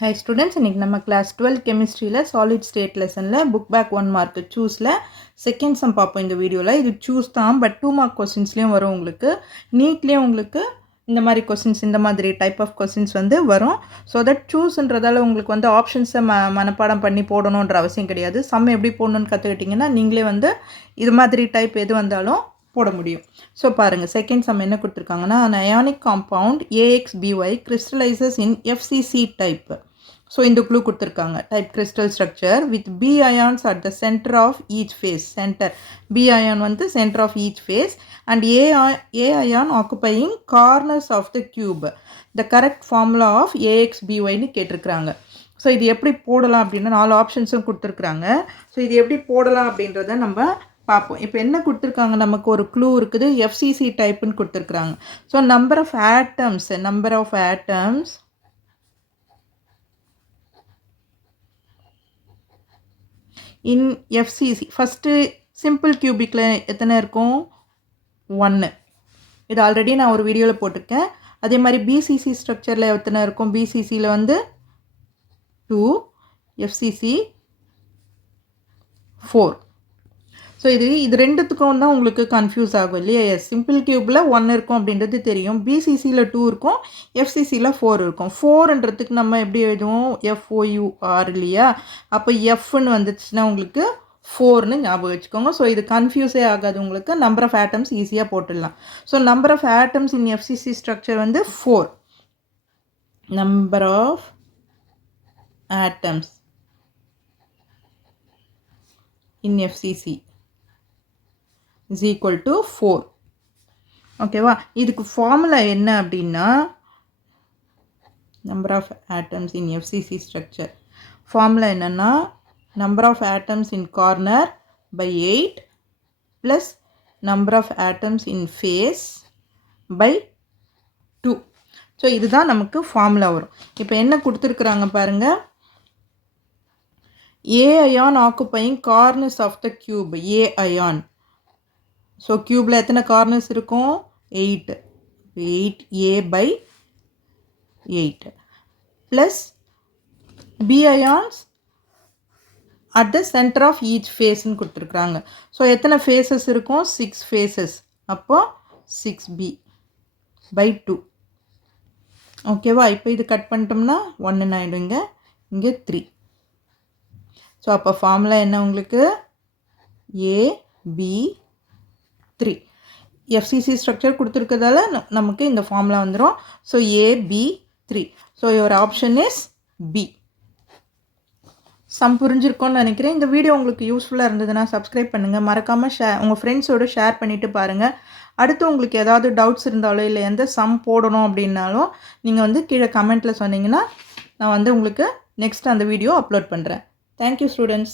Hi students, இன்னைக்கு நம்ம class 12 chemistryல solid state lessonல book back 1 mark chooseல second sum பார்ப்போம் இந்த வீடியோல. இது choose தான், but 2 mark questionsலயும் வரும் உங்களுக்கு. நீட்லயும் உங்களுக்கு இந்த மாதிரி questions, இந்த மாதிரி type of questions வந்து வரும். So that chooseன்றதால உங்களுக்கு வந்து ஆப்ஷன்ஸை மனப்பாடம் பண்ணி போடணுன்ற அவசியம் கிடையாது. சம் எப்படி போடணும்னு கற்றுக்கிட்டிங்கன்னா நீங்களே வந்து இது மாதிரி டைப் எது வந்தாலும் போட முடியும். ஸோ பாருங்கள், செகண்ட் சம் என்ன கொடுத்துருக்காங்கன்னா, an ionic compound AXBY crystallizes in FCC type. So இந்த க்ளூ கொடுத்துருக்காங்க, type crystal structure with B ions at the center of each phase. Center B ion வந்து center of each phase and A ion occupying corners of the cube. The correct formula of AXBYன்னு கேட்டிருக்கிறாங்க. So இது எப்படி போடலாம் அப்படின்னா 4 ஆப்ஷன்ஸும் கொடுத்துருக்குறாங்க. So இது எப்படி போடலாம் அப்படின்றத நம்ம பார்ப்போம். இப்போ என்ன கொடுத்துருக்காங்க, நமக்கு ஒரு க்ளூ இருக்குது, எஃப்சிசி டைப்புன்னு கொடுத்துருக்குறாங்க. So number of atoms in FCC. First simple கியூபிக்கில் எத்தனை இருக்கும்? 1. இது ஆல்ரெடி நான் ஒரு வீடியோவில் போட்டிருக்கேன். அதே மாதிரி பிசிசி ஸ்ட்ரக்சரில் எத்தனை இருக்கும்? பிசிசியில் வந்து 2, எஃப்சிசி 4. ஸோ இது ரெண்டுத்துக்கும் தான் உங்களுக்கு கன்ஃபியூஸ் ஆகும் இல்லையா? சிம்பிள் கியூப்பில் 1 இருக்கும் அப்படின்றது தெரியும், பிசிசியில் 2 இருக்கும், எஃப்சிசியில் 4 இருக்கும். 4ன்றதுக்கு நம்ம எப்படி எழுதுவோம்? FOUR இல்லையா? அப்போ எஃப்னு வந்துச்சுன்னா உங்களுக்கு 4ன்னு ஞாபகம் வச்சுக்கோங்க. ஸோ இது கன்ஃபியூஸே ஆகாது உங்களுக்கு. நம்பர் ஆஃப் ஆட்டம்ஸ் ஈஸியாக போட்டுடலாம். So number of atoms in FCC structure வந்து 4. Number of atoms in FCC is equal to 4. ஓகேவா? இதுக்கு ஃபார்முலா என்ன அப்படின்னா, number of atoms in FCC structure formula என்னென்னா, number of atoms in corner by 8 plus number of atoms in face by 2. So இதுதான் நமக்கு formula வரும். இப்போ என்ன கொடுத்துருக்குறாங்க பாருங்கள், A ion occupying corners of the cube. A ion. So க்யூப்பில் எத்தனை கார்னர்ஸ் இருக்கும்? 8. 8A by 8 plus B ions at the center of each phase-ன்னு கொடுத்துருக்குறாங்க. ஸோ எத்தனை ஃபேஸஸ் இருக்கும்? 6 ஃபேஸஸ். அப்போ 6B by 2. ஓகேவா? இப்போ இது கட் பண்ணிட்டோம்னா 1 ஆகிடுங்க, இங்கே 3. ஸோ அப்போ ஃபார்முலா என்ன உங்களுக்கு? AB3. எஃப்சிசி ஸ்ட்ரக்சர் கொடுத்துருக்கிறதால நமக்கு இந்த ஃபார்முலா வந்துடும். So AB3. So your option is B. சம் புரிஞ்சிருக்கோன்னு நினைக்கிறேன். இந்த வீடியோ உங்களுக்கு யூஸ்ஃபுல்லாக இருந்ததுன்னா சப்ஸ்கிரைப் பண்ணுங்கள், மறக்காமல் உங்கள் ஃப்ரெண்ட்ஸோடு ஷேர் பண்ணிவிட்டு பாருங்கள். அடுத்து உங்களுக்கு ஏதாவது டவுட்ஸ் இருந்தாலோ இல்லை எந்த சம் போடணும் அப்படின்னாலும் நீங்கள் வந்து கீழே கமெண்ட்டில் சொன்னீங்கன்னா நான் வந்து உங்களுக்கு நெக்ஸ்ட் அந்த வீடியோ அப்லோட் பண்ணுறேன். Thank you students.